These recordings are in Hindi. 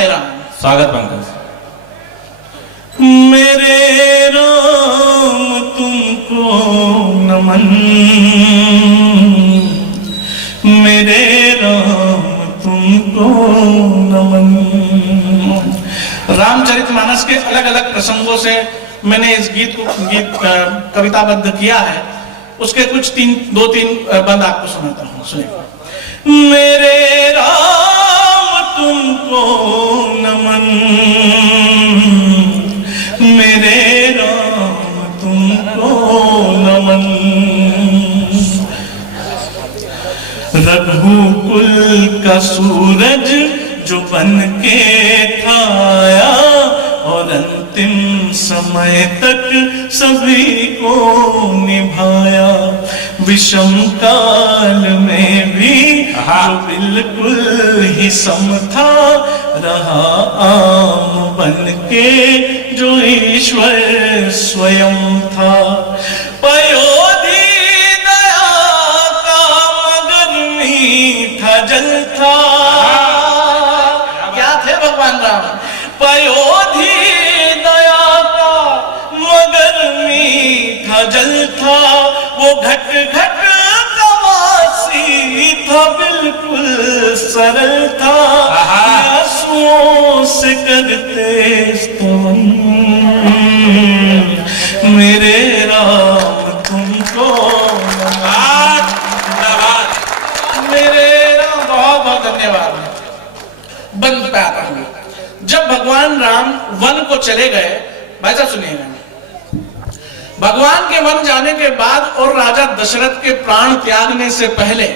है राम। स्वागत पंकज। मेरे राम तुमको नमन, मेरे राम तुमको नमन। रामचरितमानस के अलग अलग प्रसंगों से मैंने इस गीत को कविताबद्ध किया है। उसके कुछ दो तीन बंद आपको सुनाता हूँ, सुनिए। मेरे राम तुमको नमन, मेरे राम तुमको नमन। रघुकुल का सूरज जो बन के छाया और अंतिम समय तक सभी को निभाया। विषम काल में भी जो बिल्कुल ही सम था, रहा आम बन के जो ईश्वर स्वयं था। पयोधी दया का मगर मीठा जल था। क्या थे भगवान राम? पयोधी दया का मगर मीठा जल था। वो घट घट कवासी था, बिल्कुल सरल था। आंसुओं से करते स्तवन, मेरे राम तुमको धन्यवाद। मेरे राम, बहुत बहुत धन्यवाद। बंद पे आता हूं। जब भगवान राम वन को चले गए, भाई साहब सुनिएगा, भगवान के वन जाने के बाद और राजा दशरथ के प्राण त्यागने से पहले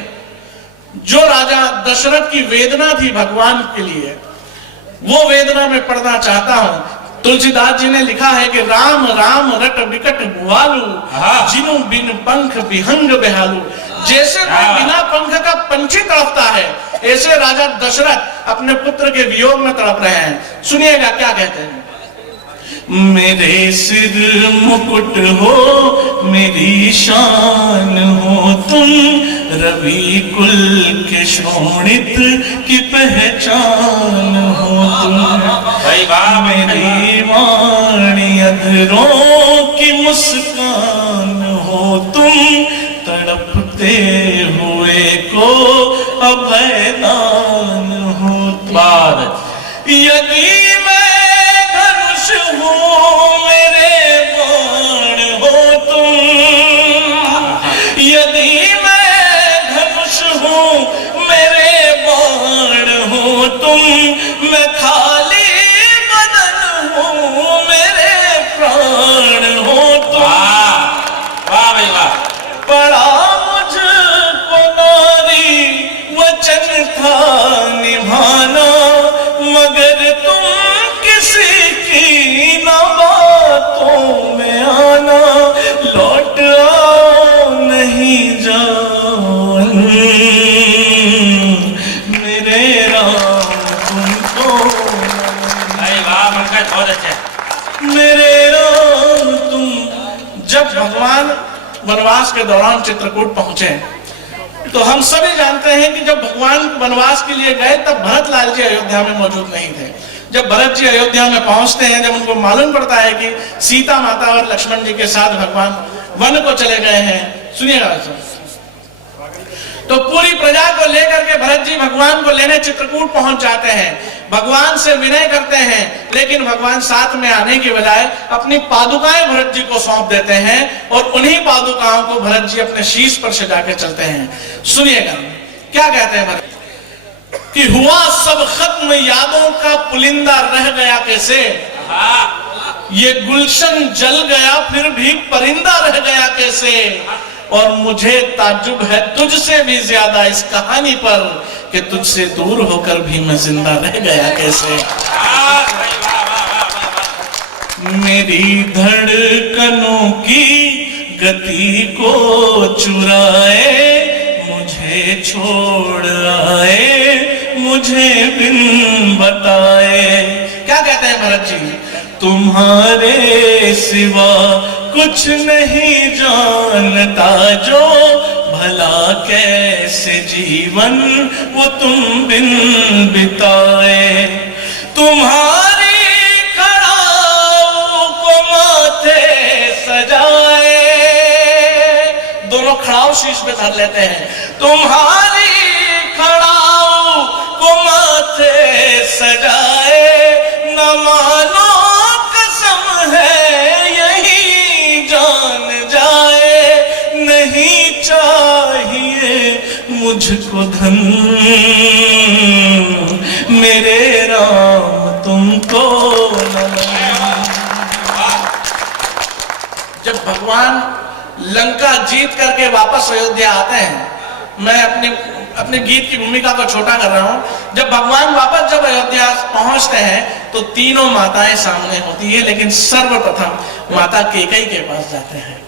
जो राजा दशरथ की वेदना थी भगवान के लिए, वो वेदना मैं पढ़ना चाहता हूं। तुलसीदास जी ने लिखा है कि राम राम रट विकट भुआलू, जिनु बिन पंख विहंग बेहालू। जैसे कोई बिना पंख का पंछी तड़पता है, ऐसे राजा दशरथ अपने पुत्र के वियोग में तड़प रहे हैं। सुनिएगा क्या कहते हैं। मेरे सिर मुकुट हो, मेरी शान हो तुम, रवि कुल के शोणित की पहचान हो तुम। मेरी वाणी अधरों की मुस्कान हो तुम, तड़पते हुए को अभयदान हो तुम। यदि मेरे बाण हो तुम, यदि मैं धनुष हूँ मेरे बाण हो तुम, मैं खाली बदन हूँ मेरे प्राण हो तुम। वाह भाई वाह। पड़ा मुझको नारी वचन था निभाना, मगर तुम किसी की न बातों में आना। लौट आओ नहीं जाओ, मेरे राम तुमको। बहुत अच्छा। मेरे राम तुम। जब भगवान वनवास के दौरान चित्रकूट पहुंचे, तो हम सभी जानते हैं कि जब भगवान वनवास के लिए गए तब भरतलाल जी अयोध्या में मौजूद नहीं थे। जब भरत जी अयोध्या में पहुंचते हैं, जब उनको मालूम पड़ता है कि सीता माता और लक्ष्मण जी के साथ भगवान वन को चले गए हैं, सुनिएगा। तो पूरी प्रजा को लेकर के भरत जी भगवान को लेने चित्रकूट पहुंच जाते हैं। भगवान से विनय करते हैं, लेकिन भगवान साथ में आने के बजाय अपनी पादुकाएं भरत जी को सौंप देते हैं और उन्हीं पादुकाओं को भरत जी अपने शीश पर सजा के चलते हैं। सुनिएगा क्या कहते हैं भरत कि हुआ सब खत्म यादों का पुलिंदा रह गया कैसे, ये गुलशन जल गया फिर भी परिंदा रह गया कैसे। और मुझे ताज्जुब है तुझसे भी ज्यादा इस कहानी पर कि तुझसे दूर होकर भी मैं जिंदा रह गया कैसे। मेरी धड़कनों की गति को चुराए, मुझे छोड़ आए, मुझे बिन बताए। क्या कहते हैं भरत जी? तुम्हारे सिवा कुछ नहीं जानता जो, भला कैसे जीवन वो तुम बिन बिताए। कहते हैं तुम्हारी खड़ाऊ को माथे सजाए, न मानो कसम है यही जान जाए, नहीं चाहिए मुझको धन मेरे राम तुमको जब भगवान लंका जीत करके वापस अयोध्या आते हैं, मैं अपने गीत की भूमिका को छोटा कर रहा हूं। जब भगवान वापस जब अयोध्या पहुंचते हैं तो तीनों माताएं सामने होती है, लेकिन सर्वप्रथम माता कैकेयी के पास जाते हैं।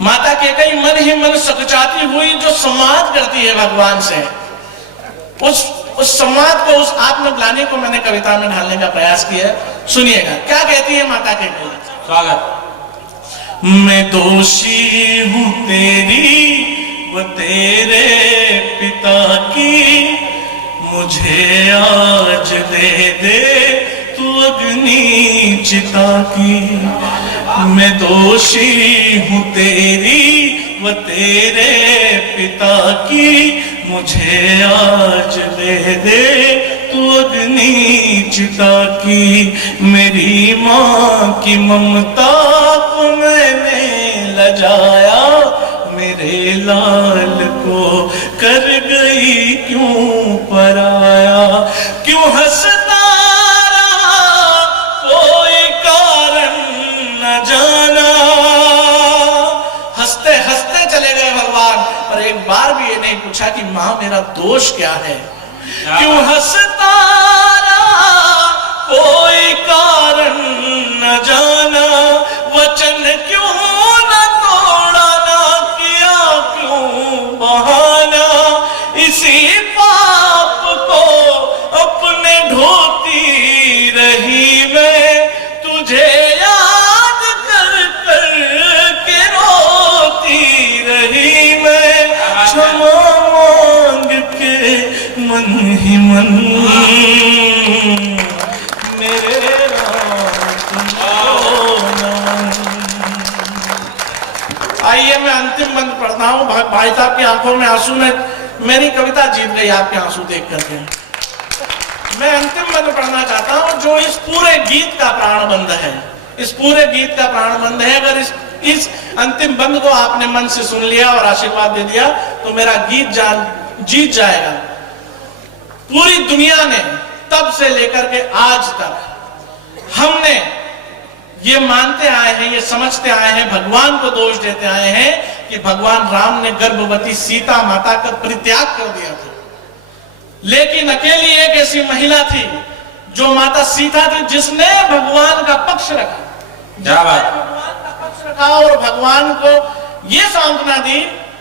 माता कैकेयी मन ही मन सकचाती हुई जो संवाद करती है भगवान से, उस संवाद को, उस आत्मग्लानि को मैंने कविता में ढालने का प्रयास किया। सुनिएगा क्या कहती है माता कैकेयी। स्वागत। मैं दोषी हूं तेरी व तेरे पिता की, मुझे आज दे दे तू अग्नि चिता की। मैं दोषी हूं तेरी व तेरे पिता की, मुझे आज दे दे तू अग्नि चिता की। मेरी माँ की ममता को मैंने लजाया, मेरे लाल को कर गई क्यों पराया। क्यों हंसता रहा कोई कारण न जाना, हंसते हंसते चले गए भगवान, पर एक बार भी ये नहीं पूछा कि माँ मेरा दोष क्या है। क्यों हंसता रहा कोई कारण न जाना, वचन क्यों न तोड़ा, न किया क्यों बहाना। इसी पाप को अपने ढोती रही मैं, तुझे याद कर कर के रोती रही मैं। क्षमा मांग के मन ही मन मेरे आइए मैं अंतिम बंद पढ़ता हूं। भाई साहब की आंखों में आंसू में मेरी कविता जीत गई आपके आंसू देख करके। मैं अंतिम बंद पढ़ना चाहता हूं जो इस पूरे गीत का प्राणबंध है। इस पूरे गीत का प्राणबंध है। अगर इस अंतिम बंद को आपने मन से सुन लिया और आशीर्वाद दे दिया तो मेरा गीत जीत जाएगा। पूरी दुनिया ने तब से लेकर के आज तक हमने ये मानते आए हैं, ये समझते आए हैं, भगवान को दोष देते आए हैं कि भगवान राम ने गर्भवती सीता माता का परित्याग कर दिया था। लेकिन अकेली एक ऐसी महिला थी जो माता सीता थी, जिसने भगवान का पक्ष रखा, भगवान का पक्ष रखा और भगवान को यह सांत्वना दी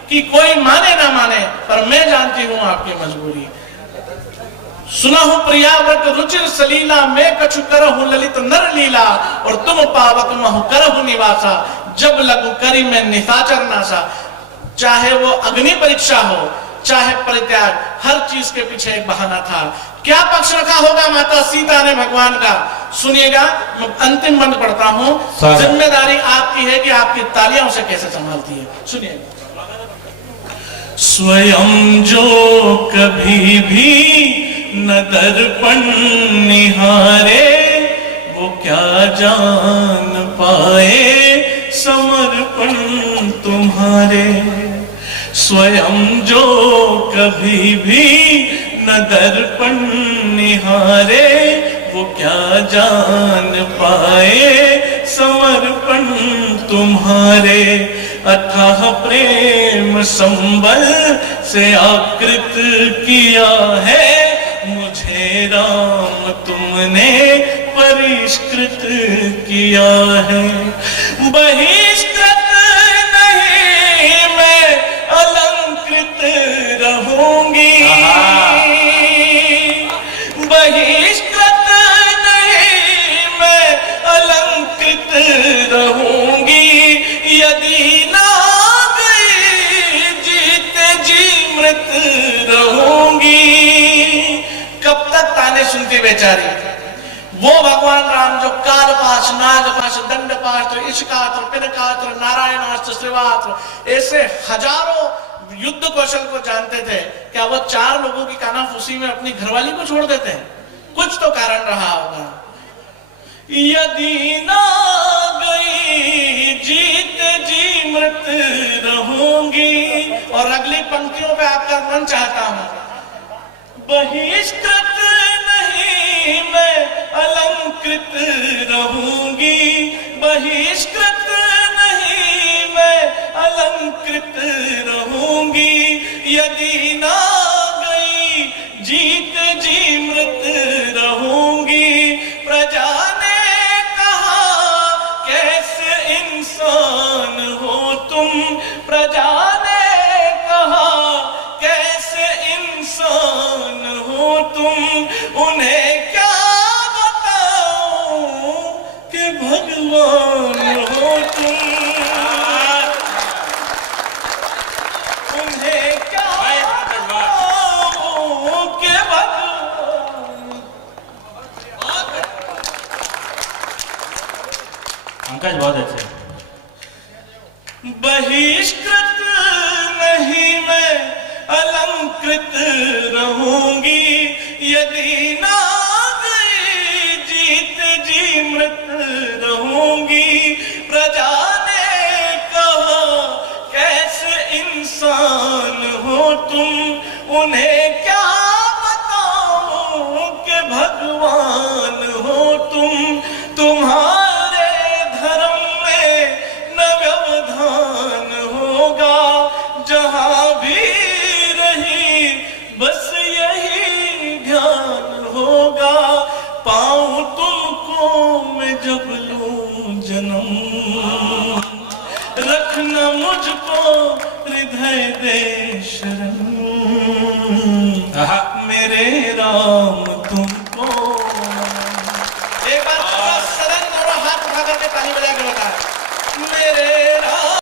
कि कोई माने ना माने पर मैं जानती हूं आपकी मजबूरी। सुना हूं प्रियाव्रत रुचिर सलीला, मैं कछु करहूं ललित नर लीला, और तुम पावक महु करहु निवासा, जब लगु करी मैं निशाचर नासा। चाहे वो अग्नि परीक्षा हो, चाहे परित्याग, हर चीज के पीछे एक बहाना था। क्या पक्ष रखा होगा माता सीता ने भगवान का, सुनिएगा। मैं अंतिम बंद पढ़ता हूं। जिम्मेदारी आपकी है कि आपकी तालियां उसे कैसे संभालती है। सुनिएगा। स्वयं जो कभी भी न दर्पण निहारे, वो क्या जान पाए समर्पण तुम्हारे। स्वयं जो कभी भी न दर्पण निहारे, वो क्या जान पाए समर्पण तुम्हारे। अथाह प्रेम संबल से आकृत किया है, मुझे राम तुमने परिष्कृत किया है। बहिष्कृत नहीं मैं अलंकृत रहूंगी, बहिष्कृत नहीं मैं अलंकृत रहूंगी। यदि ना गई जीते जी मृत रहूंगी। कब तक ताने सुनती बेचारी वो भगवान राम जो कालपाश, नागपाश, दंडपाश, इश्कात्र, पिनकात्र, नारायणास्त्र, श्रीवात्र, ऐसे हजारों युद्ध कौशल को जानते थे, क्या वो 4 लोगों की कानाफूसी में अपनी घरवाली को छोड़ देते हैं? कुछ तो कारण रहा होगा। यदि ना गई जीत जी मृत रहूंगी। और अगली पंक्तियों पे आपका मन चाहता हूं, बहिष्कृत नहीं मैं अलंकृत रहूंगी, बहिष्कृत नहीं मैं अलंकृत रहूंगी। यदि ना गई जीत जी मृत रहूंगी। प्रजा ने कहा कैसे इंसान हो तुम, प्रजा ने कहा कैसे इंसान हो तुम। उन्हें क्या बताऊं कि भगवान हो तुम, उन्हें क्या बताऊं कि भगवान। पंकज बहुत अच्छे। बहिष्कृत नहीं मैं अलंकृत रहूंगी। यदि ना गई जीत जी मृत रहूंगी। प्रजा ने कहा कैसे इंसान हो तुम, उन्हें क्या बताऊं कि भगवान हो तुम। तुम्हारे धर्म में न व्यवधान होगा, जहां भी रही बस यही ध्यान होगा। पाऊं तुमको मैं जब लूं जन्म, रखना मुझको हृदय दे शरण। मेरे राम तुमको। एक बार पूरा सदन दोनों हाथ उठा करके ताली बजा के बताया, मेरे राम